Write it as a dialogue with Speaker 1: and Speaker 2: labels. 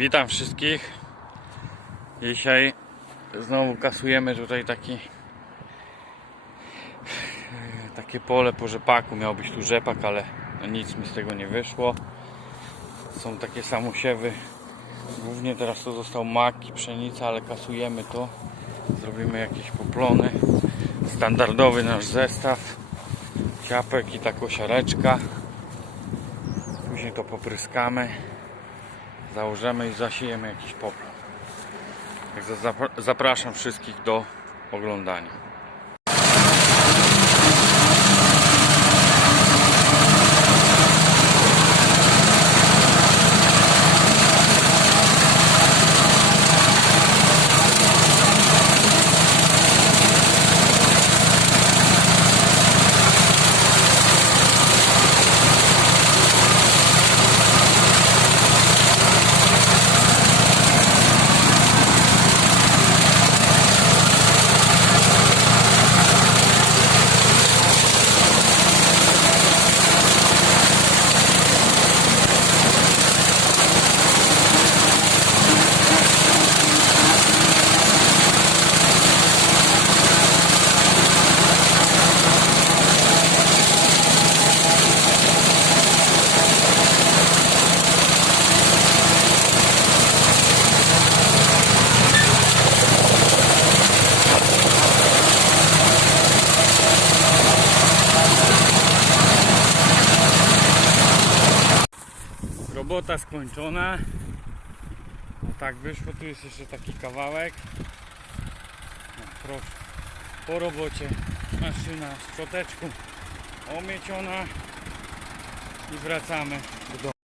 Speaker 1: Witam wszystkich. Dzisiaj znowu kasujemy tutaj taki takie pole po rzepaku. Miał być tu rzepak, ale no nic mi z tego nie wyszło. Są takie samosiewy. Głównie teraz to został mak i pszenica, ale kasujemy to. Zrobimy jakieś poplony. Standardowy nasz zestaw. Ciapek i ta kosiareczka. Później to popryskamy założymy i zasiejemy jakiś poplon. Także zapra- zapraszam wszystkich do oglądania. Robota skończona. No tak wyszło, tu jest jeszcze taki kawałek. No, proszę. Po robocie maszyna z szczoteczką omieciona i wracamy do domu.